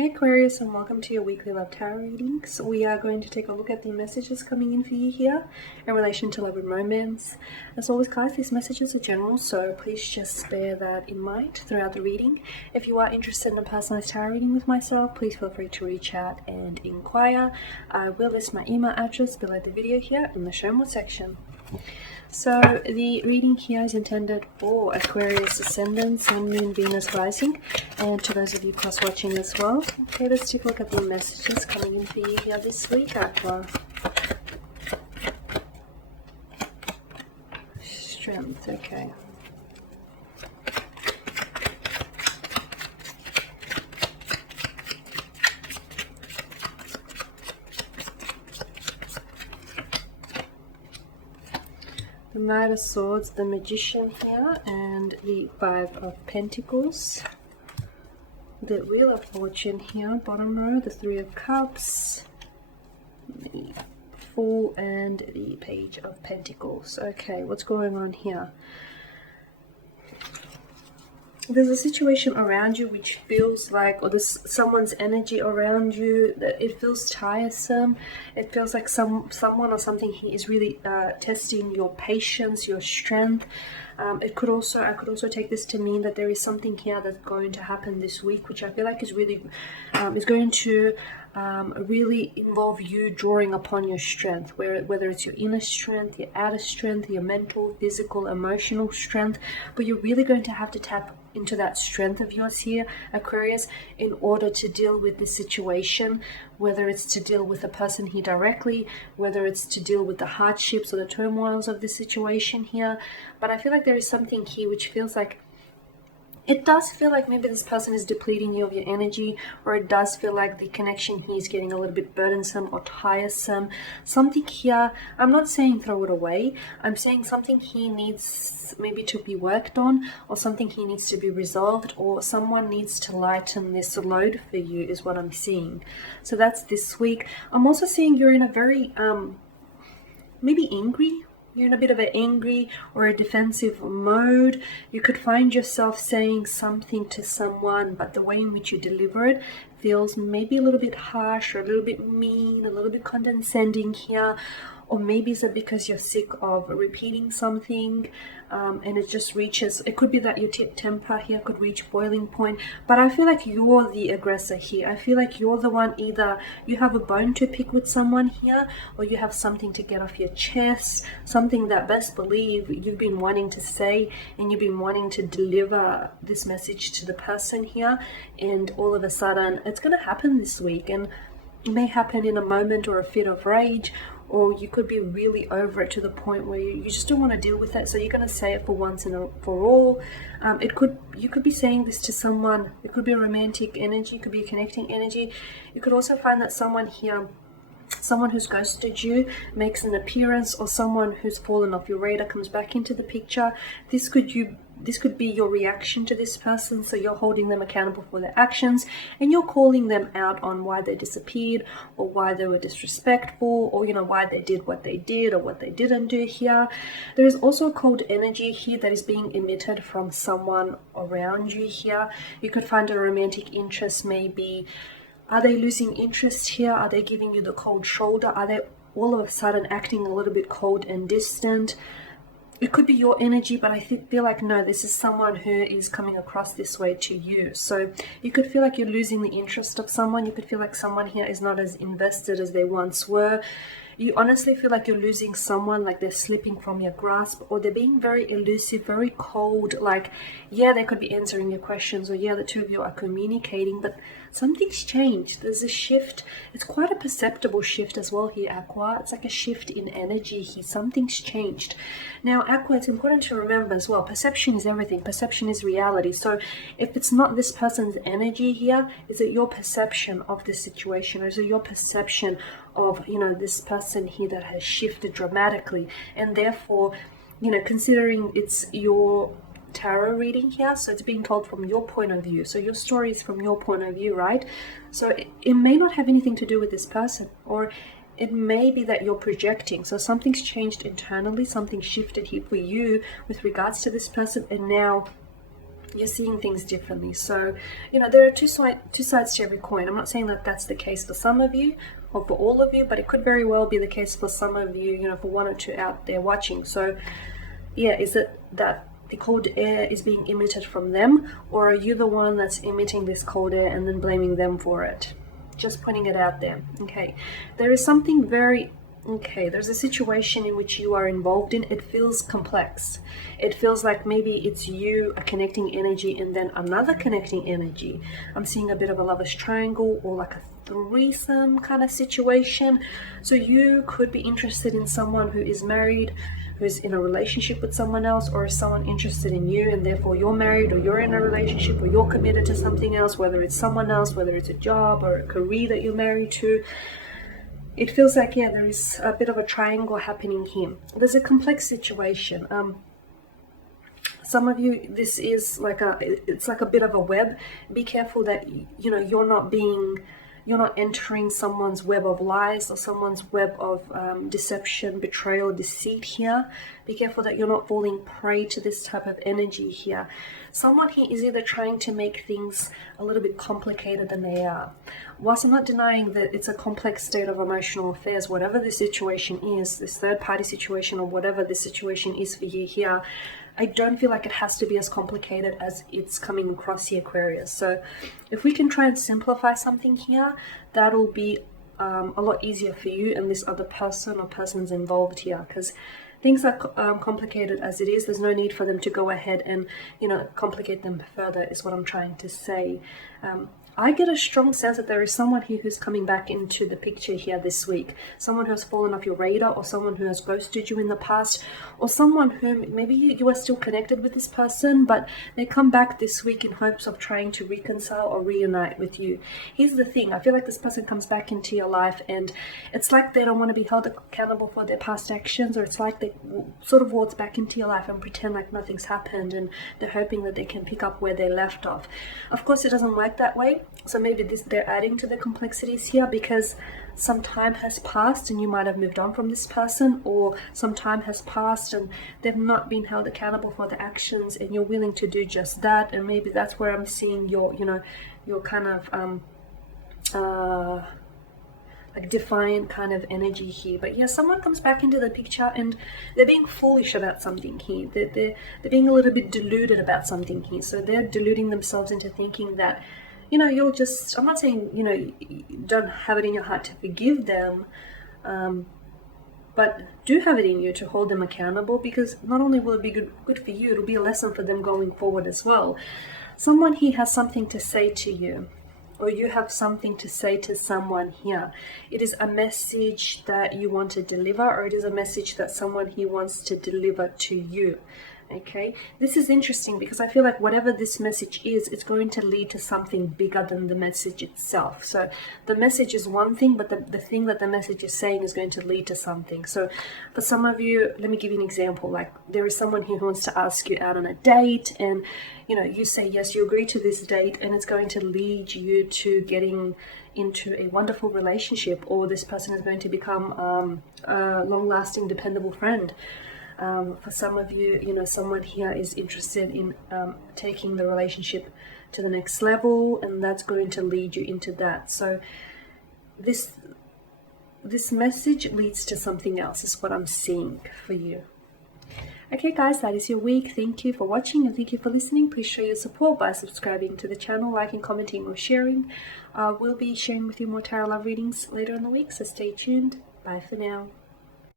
Hey Aquarius, and welcome to your weekly love tarot readings. We are going to take a look at the messages coming in for you here in relation to love and romance. As always guys, these messages are general, so please just bear that in mind throughout the reading. If you are interested in a personalized tarot reading with myself, please feel free to reach out and inquire. I will list my email address below the video here in the show more section. So the reading here is intended for Aquarius Ascendant, Sun, Moon, Venus, Rising, and to those of you cross-watching as well. Okay, let's take a look at the messages coming in for you here this week, Aqua. Strength, okay. The Knight of Swords, the Magician here, and the Five of Pentacles. The Wheel of Fortune here, bottom row, the Three of Cups, the Fool, and the Page of Pentacles. Okay, what's going on here? There's a situation around you which feels like, or there's someone's energy around you that it feels tiresome. It feels like someone or something here is really testing your patience, your strength. I could also take this to mean that there is something here that's going to happen this week, which I feel like is really is going to really involve you drawing upon your strength, whether it's your inner strength, your outer strength, your mental, physical, emotional strength, but you're really going to have to tap into that strength of yours here, Aquarius, in order to deal with this situation, whether it's to deal with a person here directly, whether it's to deal with the hardships or the turmoils of this situation here. But I feel like there is something here which feels like, it does feel like maybe this person is depleting you of your energy, or it does feel like the connection here is getting a little bit burdensome or tiresome. Something here, I'm not saying throw it away, I'm saying something here needs maybe to be worked on, or something here needs to be resolved, or someone needs to lighten this load for you is what I'm seeing. So that's this week. I'm also seeing you're in a very, maybe angry. You're in a bit of an angry or a defensive mode. You could find yourself saying something to someone, but the way in which you deliver it feels maybe a little bit harsh or a little bit mean, a little bit condescending here. Or maybe is it because you're sick of repeating something and it just reaches, it could be that your temper here could reach boiling point, but I feel like you're the aggressor here. I feel like you're the one, either you have a bone to pick with someone here, or you have something to get off your chest, something that best believe you've been wanting to say, and you've been wanting to deliver this message to the person here, and all of a sudden it's going to happen this week. And it may happen in a moment or a fit of rage, or you could be really over it to the point where you just don't want to deal with it, so you're going to say it for once and for all. You could be saying this to someone. It could be a romantic energy, it could be a connecting energy. You could also find that someone here, someone who's ghosted you makes an appearance, or someone who's fallen off your radar comes back into the picture. This could be your reaction to this person, so you're holding them accountable for their actions, and you're calling them out on why they disappeared, or why they were disrespectful, or why they did what they did or what they didn't do here. There is also a cold energy here that is being emitted from someone around you here. You could find a romantic interest maybe. Are they losing interest here? Are they giving you the cold shoulder? Are they all of a sudden acting a little bit cold and distant? It could be your energy, but I feel like, no, this is someone who is coming across this way to you. So you could feel like you're losing the interest of someone. You could feel like someone here is not as invested as they once were. You honestly feel like you're losing someone, like they're slipping from your grasp, or they're being very elusive, very cold. Like, yeah, they could be answering your questions, or yeah, the two of you are communicating, but something's changed. There's a shift. It's quite a perceptible shift as well here, Aqua. It's like a shift in energy here. Something's changed. Now, Aqua, it's important to remember as well, perception is everything. Perception is reality. So if it's not this person's energy here, is it your perception of this situation, or is it your perception of this person here that has shifted dramatically? And therefore, considering it's your tarot reading here, so it's being told from your point of view, so your story is from your point of view, right? So it may not have anything to do with this person, or it may be that you're projecting. So something's changed internally, something shifted here for you with regards to this person, and now You're seeing things differently. So, there are two sides to every coin. I'm not saying that that's the case for some of you or for all of you, but it could very well be the case for some of you, for one or two out there watching. So, yeah, is it that the cold air is being emitted from them, or are you the one that's emitting this cold air and then blaming them for it? Just putting it out there. Okay, there is something there's a situation in which you are involved in. It feels complex. It feels like maybe it's you, a connecting energy, and then another connecting energy. I'm seeing a bit of a lover's triangle or like a threesome kind of situation. So you could be interested in someone who is married, who's in a relationship with someone else, or is someone interested in you and therefore you're married or you're in a relationship or you're committed to something else, whether it's someone else, whether it's a job or a career that you're married to. It feels like, there is a bit of a triangle happening here. There's a complex situation. Some of you, this is it's like a bit of a web. Be careful that, you're not entering someone's web of lies or someone's web of deception, betrayal, deceit here. Be careful that you're not falling prey to this type of energy here. Someone here is either trying to make things a little bit complicated than they are. Whilst I'm not denying that it's a complex state of emotional affairs, whatever the situation is, this third party situation or whatever the situation is for you here, I don't feel like it has to be as complicated as it's coming across here, Aquarius. So if we can try and simplify something here, that'll be a lot easier for you and this other person or persons involved here, because things are complicated as it is. There's no need for them to go ahead and, complicate them further, is what I'm trying to say. I get a strong sense that there is someone here who's coming back into the picture here this week. Someone who has fallen off your radar, or someone who has ghosted you in the past, or someone who maybe you are still connected with this person, but they come back this week in hopes of trying to reconcile or reunite with you. Here's the thing. I feel like this person comes back into your life and it's like they don't want to be held accountable for their past actions, or it's like they sort of waltz back into your life and pretend like nothing's happened, and they're hoping that they can pick up where they left off. Of course, it doesn't work that way. So maybe they're adding to the complexities here because some time has passed and you might have moved on from this person, or some time has passed and they've not been held accountable for the actions and you're willing to do just that. And maybe that's where I'm seeing your kind of like defiant kind of energy here. But yeah, someone comes back into the picture and they're being foolish about something here. They're being a little bit deluded about something here. So they're deluding themselves into thinking that, you're just, I'm not saying, you don't have it in your heart to forgive them, but do have it in you to hold them accountable, because not only will it be good for you, it'll be a lesson for them going forward as well. Someone here has something to say to you, or you have something to say to someone here. It is a message that you want to deliver, or it is a message that someone here wants to deliver to you. Okay, this is interesting because I feel like whatever this message is, it's going to lead to something bigger than the message itself. So the message is one thing, but the thing that the message is saying is going to lead to something. So for some of you, let me give you an example. Like, there is someone here who wants to ask you out on a date, and you say yes, you agree to this date, and it's going to lead you to getting into a wonderful relationship, or this person is going to become a long-lasting, dependable friend. For some of you, someone here is interested in taking the relationship to the next level, and that's going to lead you into that. So this message leads to something else, is what I'm seeing for you. Okay guys, that is your week. Thank you for watching and thank you for listening. Please show your support by subscribing to the channel, liking, commenting or sharing. We'll be sharing with you more tarot love readings later in the week, so stay tuned. Bye for now.